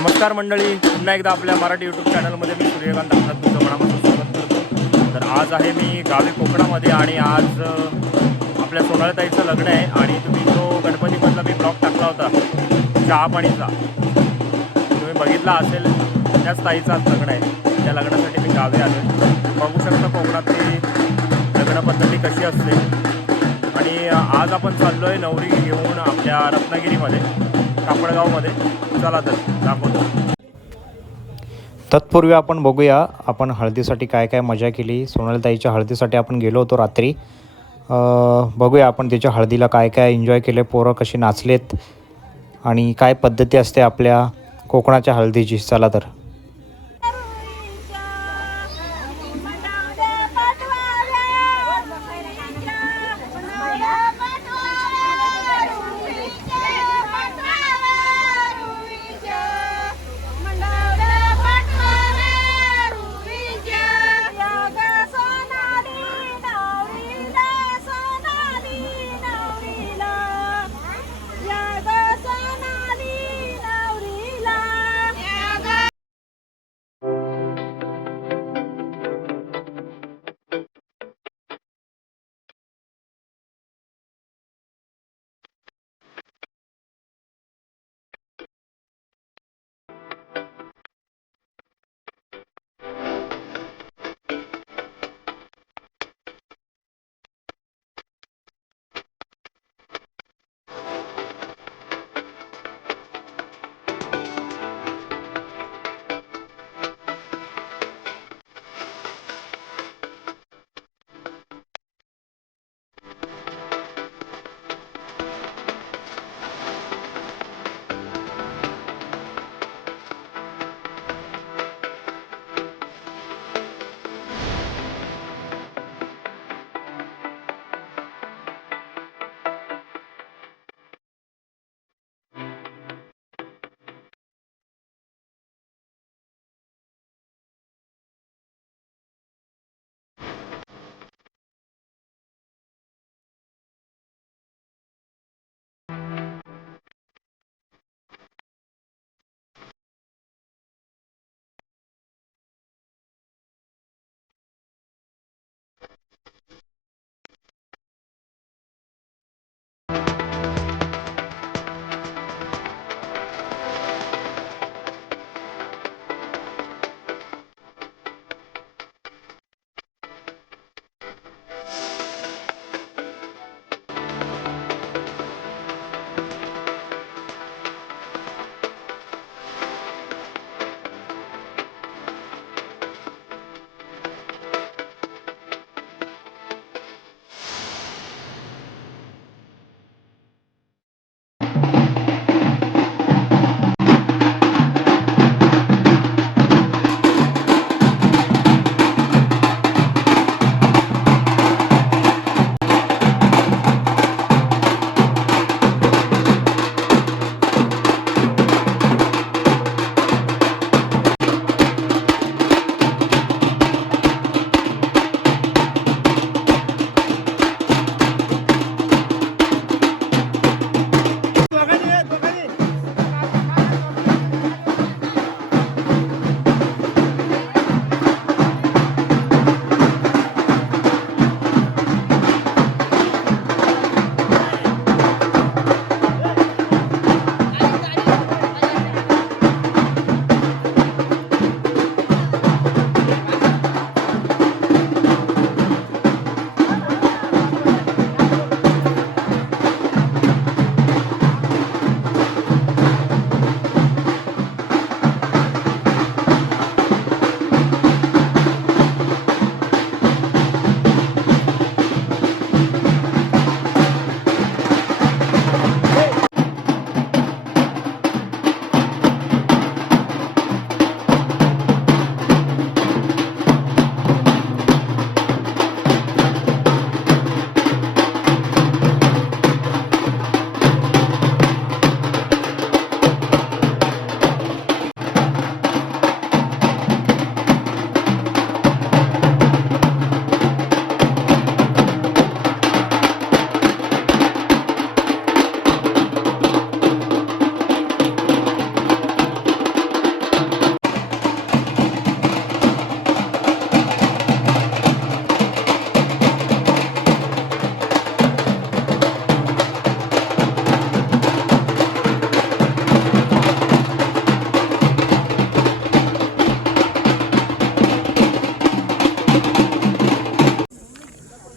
नमस्कार मंडळी, पुन्हा एकदा आपल्या मराठी यूट्यूब चॅनलमध्ये मी सूर्यकांत आपलं तुमचं मनापासून स्वागत करतो। तर आज आहे मी गावी कोकणामध्ये आणि आज आपल्या सोनाळताईचं लग्न आहे आणि तुम्ही जो गणपतीमधला मी ब्लॉग टाकला होता चहा पाणीचा तुम्ही बघितला असेल, त्याच ताईचं आज लग्न आहे। त्या लग्नासाठी मी गावी आलो। बघू शकता कोकणातली लग्न पद्धती कशी असते आणि आज आपण चाललो आहे नवरी घेऊन आपल्या रत्नागिरीमध्ये कापडगावमध्ये। चला तर दाखवतो। तत्पूर्वी आपण बघूया आपण हळदीसाठी काय काय मजा केली। सोनालीताईच्या हळदीसाठी आपण गेलो होतो रात्री। बघूया आपण तिच्या हळदीला काय काय एन्जॉय केले, पोरं कशी नाचलेत आणि काय पद्धती असते आपल्या कोकणाच्या हळदीची। चला तर।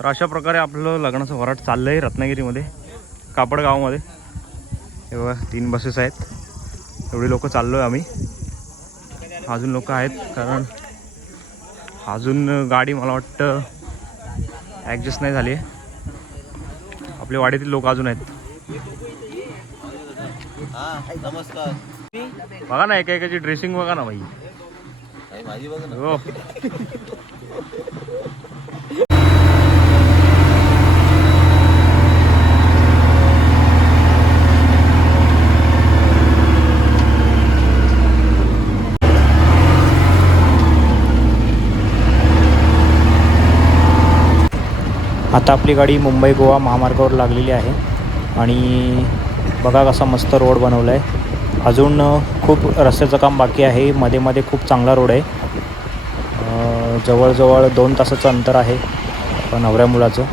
तर अशा प्रकारे आपलं लग्नाचं वराट चाललं आहे रत्नागिरीमध्ये, कापड गावामध्ये. हे बघा 3 बसेस आहेत, एवढी लोक चाललो आहे आम्ही. अजून लोक आहेत, कारण अजून गाडी मला वाटतं ॲडजस्ट नाही झाली आहे. आपल्या वाडीतील लोक अजून आहेत. नमस्कार. बघा ना एकाची ड्रेसिंग बघा ना भाई. माझी बघा ना. हो. आता आपली गाडी मुंबई गोवा महामार्गावर लागलेली आहे आणि बघा कसा मस्त रोड बनवला आहे. अजून खूप रस्त्याचं काम बाकी आहे. मध्ये मध्ये खूप चांगला रोड आहे. जवळजवळ 2 तासाचं अंतर आहे नवऱ्या मुलाचं.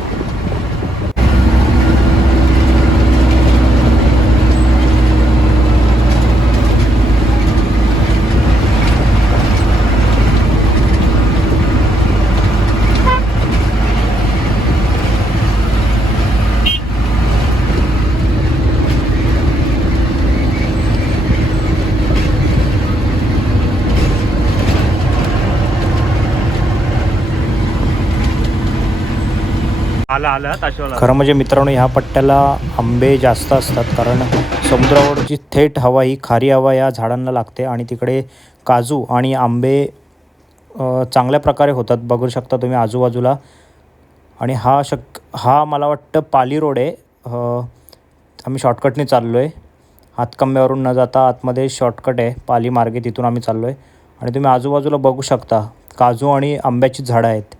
आला ताशवाला. खरं म्हणजे मित्रांनो, ह्या पट्ट्याला आंबे जास्त असतात, कारण समुद्रावरची थेट हवा ही खारी हवा या झाडांना लागते आणि तिकडे काजू आणि आंबे चांगल्या प्रकारे होतात. बघू शकता तुम्ही आजूबाजूला. आणि हा मला वाटतं पाली रोड आहे. आम्ही शॉर्टकटने चाललो आहे. हातकंब्यावरून न जाता आतमध्ये शॉर्टकट आहे पाली मार्गे, तिथून आम्ही चाललो आहे. आणि तुम्ही आजूबाजूला बघू शकता काजू आणि आंब्याची झाडं आहेत.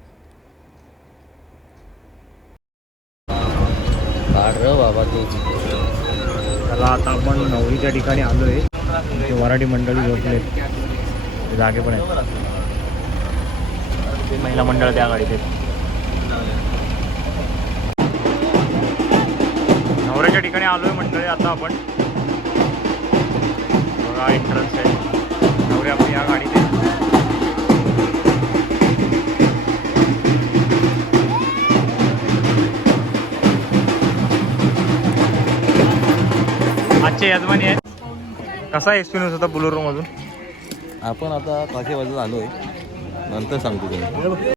बाबा तू. त्याला आता आपण नवरीच्या ठिकाणी आलो आहे. ते वराठी मंडळी झोपले, जागे पण आहेत. महिला मंडळ त्या गाडीत आहेत. नवऱ्याच्या ठिकाणी आलोय मंडळी आता आपण. बघा एंट्रन्स आहे. नवरी आपली या गाडीत आहे. आजचे यजमानी आहेत. कसा एक्सपिरियन्स होता बुलेरो मधून? आपण आता काशी बाजूला आलोय, नंतर सांगतो तुम्ही.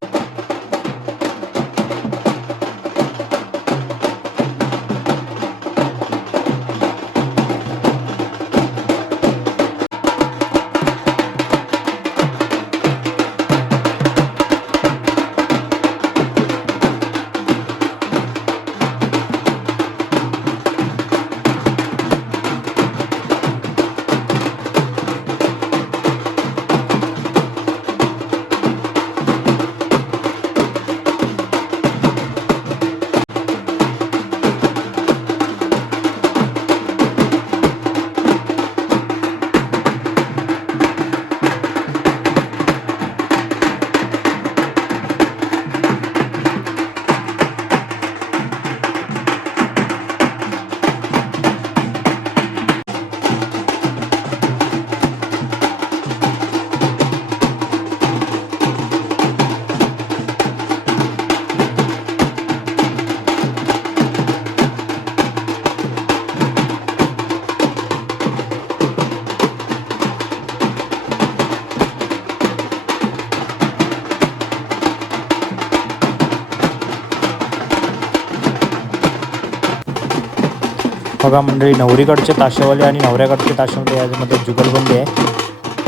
बघा मंडळी, नवरीकडचे ताशेवाले आणि नवऱ्याकडचे ताशेवाले यामध्ये जुगलबंदी आहे.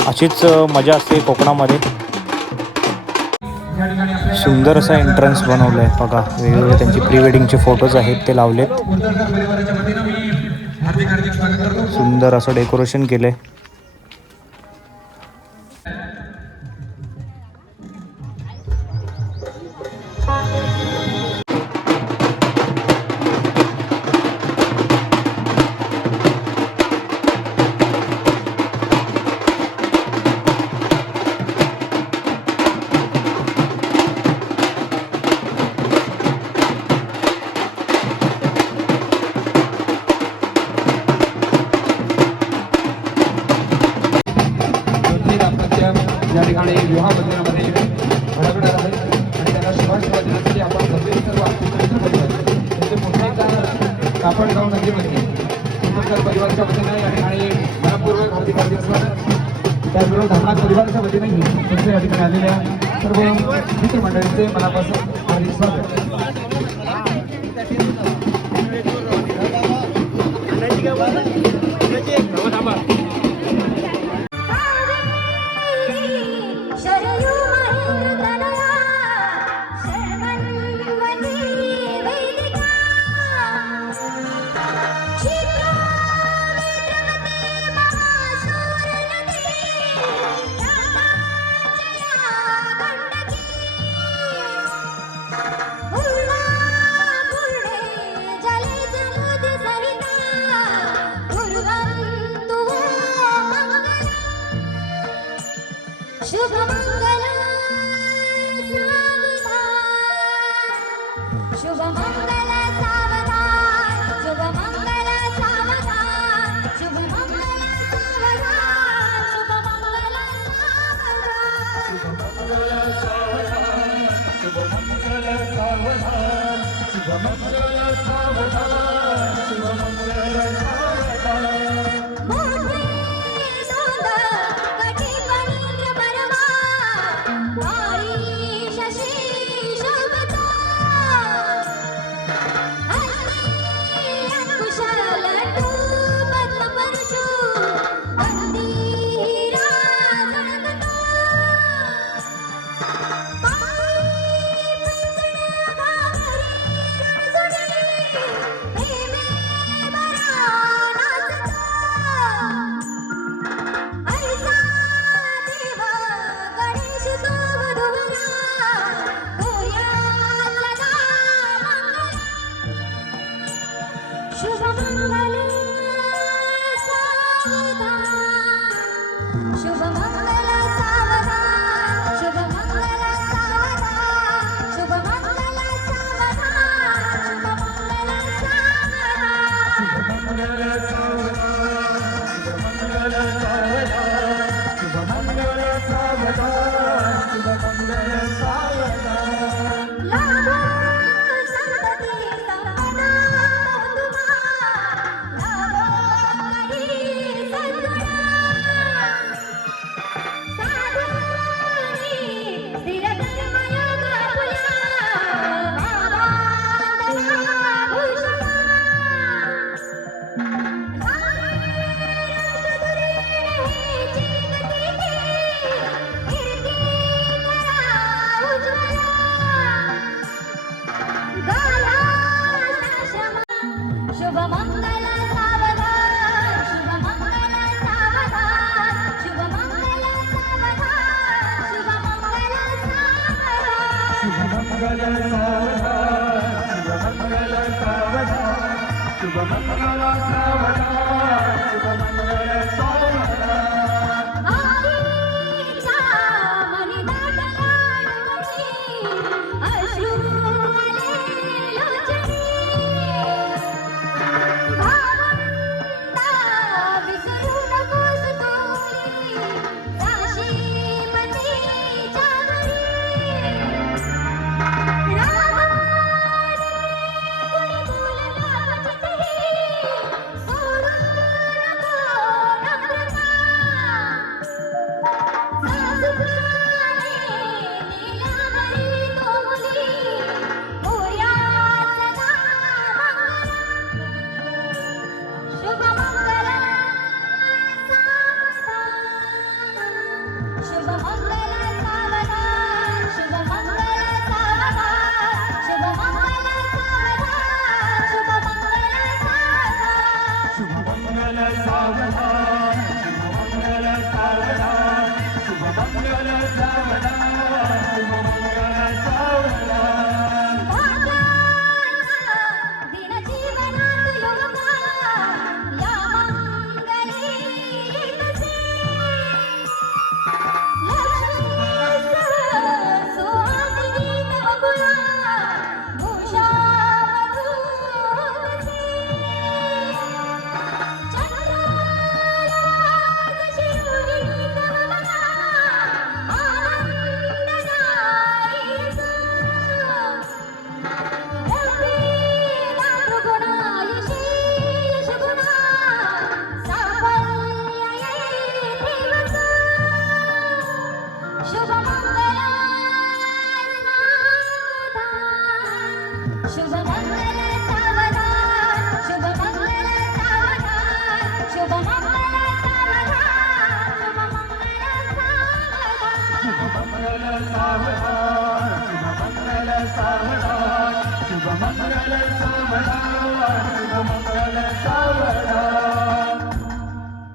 अशीच मजा असते कोकणामध्ये. सुंदर असा एंट्रन्स बनवलं आहे. बघा वेगवेगळे त्यांचे प्री वेडिंगचे फोटोज आहेत ते लावलेत. सुंदर असं डेकोरेशन केलं आहे. या ठिकाणी विवाह मंदिरामध्ये भडकणार आहे आणि त्याला शुभाशुभ देण्यासाठी आपण सर्व धर्माकर परिवाराच्या वतीने या ठिकाणी मनपूर्वक हार्दिक स्वागत. त्याचबरोबर धर्माकर परिवाराच्या वतीने तुमच्या या ठिकाणी आलेल्या सर्व मित्रमंडळींचे मनापासून हार्दिक स्वागत.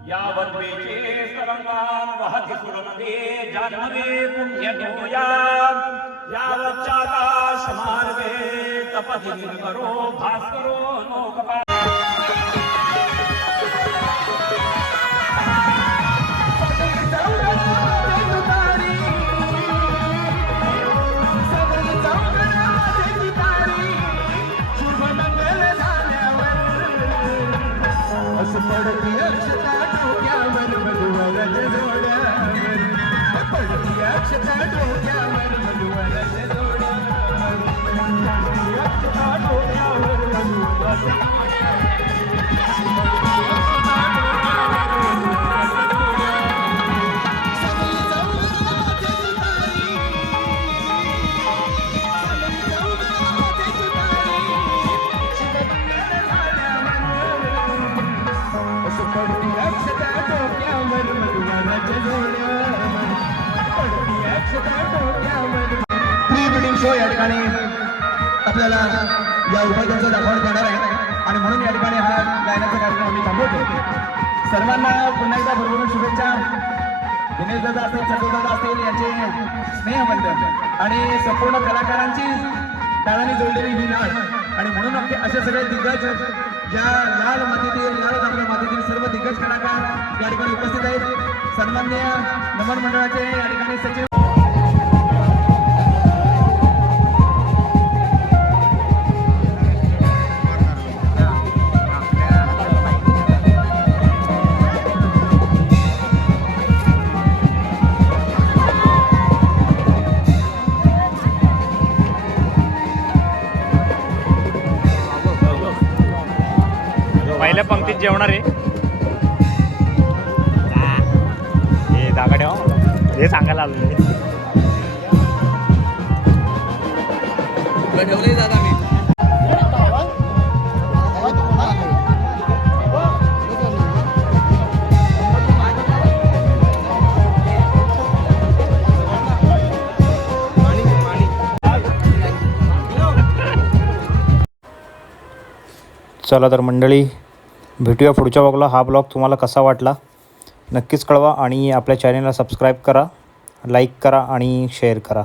या वनवेचे सरंगान वाहती सुरनदे जान्हवे पुण्य घेऊया या वच्चाकाश मार्गे तपदिन करो भास्करो लोकपा प्री वेडिंग शो या ठिकाणी आपल्याला या उपाध्याचं दाखवण्यात येणार आहे आणि म्हणून या ठिकाणी हा गायनाचा कार्यक्रम आम्ही थांबवतो. सर्वांना पुन्हा एकदा भरभरून शुभेच्छा. दिनेश दादा असतील, संतोष दादा असतील यांचे स्नेहबंधन आणि संपूर्ण कलाकारांची टाळाने जोडलेली ही नाळ आणि म्हणून असे सगळे दिग्गज ज्या लाल मातीतील लाल तांबड्या मातीतील सर्व दिग्गज कलाकार या ठिकाणी उपस्थित आहेत. सन्माननीय नमन मंडळाचे या ठिकाणी सचिव पहिल्या पंक्तीत जेवणार आहे हे जागा ठेवा हे सांगायला आलो मी. ठेवले दादा मी चला तर मंडळी, भेटूया पुढच्या ब्लॉगला. हा ब्लॉग तुम्हाला कसा वाटला नक्कीच कळवा आणि आपल्या चॅनलला सबस्क्राईब करा, लाईक करा आणि शेअर करा.